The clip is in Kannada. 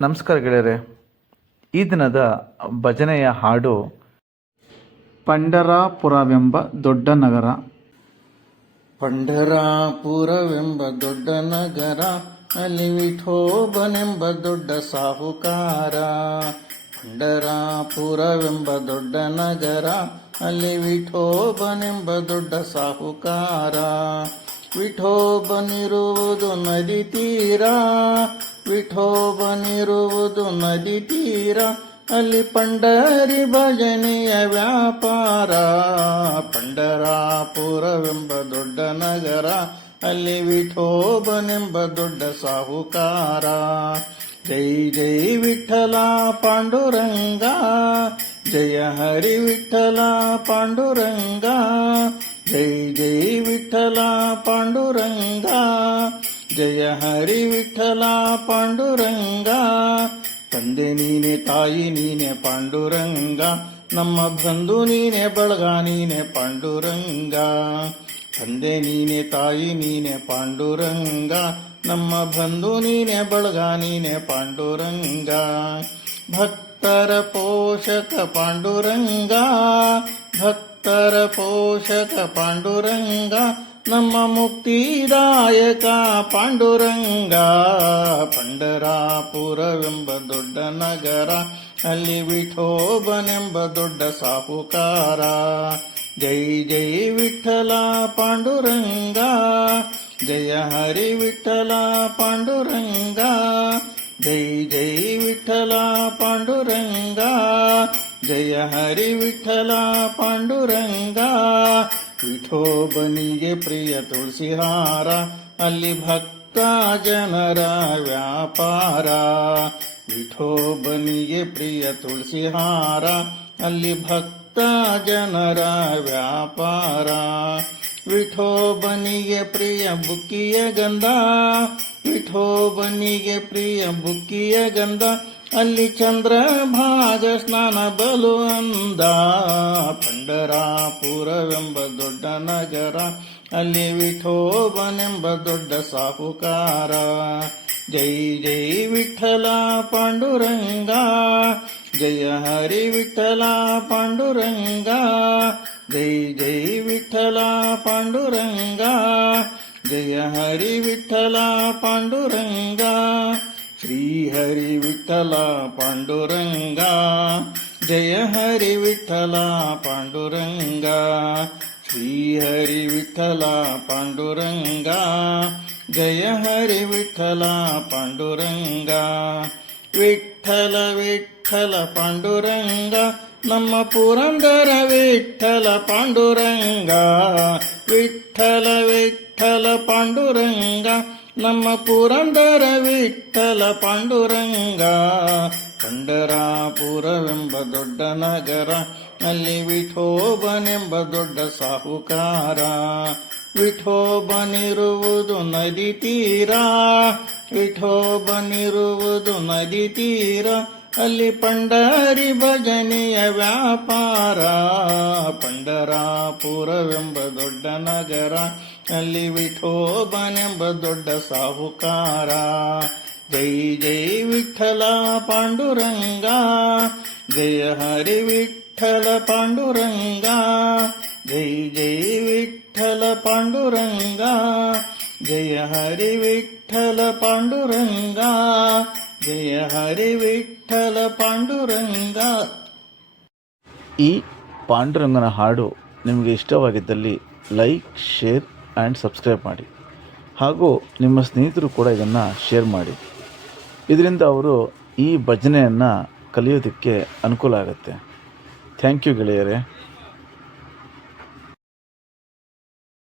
ನಮಸ್ಕಾರ ಗೆಳೆಯರೆ. ಈ ದಿನದ ಭಜನೆಯ ಹಾಡು ಪಂಢರಾಪುರವೆಂಬ ದೊಡ್ಡ ನಗರ. ಪಂಢರಾಪುರವೆಂಬ ದೊಡ್ಡ ನಗರ, ಅಲ್ಲಿ ವಿಠೋಬನೆಂಬ ದೊಡ್ಡ ಸಾಹುಕಾರ. ಪಂಢರಾಪುರವೆಂಬ ದೊಡ್ಡ ನಗರ, ಅಲ್ಲಿ ವಿಠೋಬನೆಂಬ ದೊಡ್ಡ ಸಾಹುಕಾರ. ವಿಠೋಬನಿರುವುದು ನದಿ ತೀರ, ವಿಠೋಬನಿರುವುದು ನದಿ ತೀರ, ಅಲ್ಲಿ ಪಂಡರಿ ಭಜನೆಯ ವ್ಯಾಪಾರ. ಪಂಢರಾಪುರವೆಂಬ ದೊಡ್ಡ ನಗರ, ಅಲ್ಲಿ ವಿಠೋಬನೆಂಬ ದೊಡ್ಡ ಸಾಹುಕಾರ. ಜೈ ಜೈ ವಿಠಲ ಪಾಂಡುರಂಗ, ಜಯ ಹರಿ ವಿಠಲ ಪಾಂಡುರಂಗ. ಜೈ ಜೈ ವಿಠಲ ಪಾಂಡುರಂಗ, ಜಯ ಹರಿ ವಿಠಲ ಪಾಂಡುರಂಗ. ತಂದೆ ನೀನೆ, ತಾಯಿ ನೀನೆ ಪಾಂಡುರಂಗ, ನಮ್ಮ ಬಂಧು ನೀನೆ, ಬಳಗ ನೀನೆ ಪಾಂಡುರಂಗ. ತಂದೆ ನೀನೆ, ತಾಯಿ ನೀನೆ ಪಾಂಡುರಂಗ, ನಮ್ಮ ಬಂಧು ನೀನೆ, ಬಳಗ ನೀನೆ ಪಾಂಡುರಂಗ. ಭಕ್ತರ ಪೋಷಕ ಪಾಂಡುರಂಗ, ಭಕ್ತರ ಪೋಷಕ ಪಾಂಡುರಂಗ, ನಮ್ಮ ಮುಕ್ತಿದಾಯಕ ಪಾಂಡುರಂಗ. ಪಂಢರಾಪುರವೆಂಬ ದೊಡ್ಡ ನಗರ, ಅಲ್ಲಿ ವಿಠೋಬನೆಂಬ ದೊಡ್ಡ ಸಾಹುಕಾರ. ಜೈ ಜೈ ವಿಠಲ ಪಾಂಡುರಂಗ, ಜಯ ಹರಿ ವಿಠಲ ಪಾಂಡುರಂಗ. ಜೈ ಜೈ ವಿಠಲ ಪಾಂಡುರಂಗ, ಜಯ ಹರಿ ವಿಠಲ ಪಾಂಡುರಂಗ. ವಿಠೋಬನಿಗೆ ಪ್ರಿಯ ತುಳಸಿಹಾರ, ಅಲ್ಲಿ ಭಕ್ತ ಜನರ ವ್ಯಾಪಾರ. ವಿಠೋಬನಿಗೆ ಪ್ರಿಯ ತುಳಸಿಹಾರ, ಅಲ್ಲಿ ಭಕ್ತ ಜನರ ವ್ಯಾಪಾರ. ವಿಠೋಬನಿಗೆ ಪ್ರಿಯ ಬುಕ್ಕಿಯ ಗಂಧ, ವಿಠೋಬನಿಗೆ ಪ್ರಿಯ ಬುಕ್ಕಿಯ ಗಂಧ, ಅಲ್ಲಿ ಚಂದ್ರಭಾಗ ಸ್ನಾನ ಬಲು ಅಂದ. ಪಂಢರಾಪುರವೆಂಬ ದೊಡ್ಡ ನಗರ, ಅಲ್ಲಿ ವಿಠೋಬನೆಂಬ ದೊಡ್ಡ ಸಾಹುಕಾರ. ಜೈ ಜೈ ವಿಠಲ ಪಾಂಡುರಂಗ, ಜಯ ಹರಿ ವಿಠಲ ಪಾಂಡುರಂಗ. ಜೈ ಜೈ ವಿಠಲ ಪಾಂಡುರಂಗ, ಜಯ ಹರಿ ವಿಠಲ ಪಾಂಡುರಂಗ. ಶ್ರೀ ಹರಿ ವಿಠಲ ಪಾಂಡುರಂಗ, ಜಯ ಹರಿ ವಿಠಲ ಪಾಂಡುರಂಗ. ಶ್ರೀ ಹರಿ ವಿಠಲ ಪಾಂಡುರಂಗ, ಜಯ ಹರಿ ವಿಠಲ ಪಾಂಡುರಂಗ. ವಿಠಲ ವಿಠಲ ಪಾಂಡುರಂಗ, ನಮ್ಮ ಪುರಂದರ ವಿಠಲ ಪಾಂಡುರಂಗ. ವಿಠಲ ವಿಠಲ ಪಾಂಡುರಂಗ, ನಮ್ಮ ಪುರಂದರ ವಿಠಲ ಪಾಂಡುರಂಗ. ಪಂಢರಾಪುರವೆಂಬ ದೊಡ್ಡ ನಗರ, ಅಲ್ಲಿ ವಿಠೋಬನೆಂಬ ದೊಡ್ಡ ಸಾಹುಕಾರ. ವಿಠೋಬನಿರುವುದು ನದಿ ತೀರ, ವಿಠೋಬನಿರುವುದು ನದಿ ತೀರ, ಅಲ್ಲಿ ಪಂಡರಿ ಭಜನೆಯ ವ್ಯಾಪಾರ. ಪಂಢರಾಪುರವೆಂಬ ದೊಡ್ಡ ನಗರ, ಅಲ್ಲಿ ವಿಠೋಬನೆಂಬ ದೊಡ್ಡ ಸಾಹುಕಾರ. ಜೈ ಜೈ ವಿಠಲ ಪಾಂಡುರಂಗ, ಜಯ ಹರಿ ವಿಠಲ ಪಾಂಡುರಂಗ. ಜೈ ಜೈ ವಿಠಲ ಪಾಂಡುರಂಗ, ಜಯ ಹರಿ ವಿಠಲ ಪಾಂಡುರಂಗ. ಜಯ ಹರಿ ವಿಠಲ ಪಾಂಡುರಂಗ. ಈ ಪಾಂಡುರಂಗನ ಹಾಡು ನಿಮಗೆ ಇಷ್ಟವಾಗಿದ್ದಲ್ಲಿ ಲೈಕ್, ಶೇರ್ ಆ್ಯಂಡ್ ಸಬ್ಸ್ಕ್ರೈಬ್ ಮಾಡಿ. ಹಾಗೂ ನಿಮ್ಮ ಸ್ನೇಹಿತರು ಕೂಡ ಇದನ್ನು ಶೇರ್ ಮಾಡಿ. ಇದರಿಂದ ಅವರು ಈ ಭಜನೆಯನ್ನು ಕಲಿಯೋದಕ್ಕೆ ಅನುಕೂಲ ಆಗುತ್ತೆ. ಥ್ಯಾಂಕ್ ಯು ಗೆಳೆಯರೇ.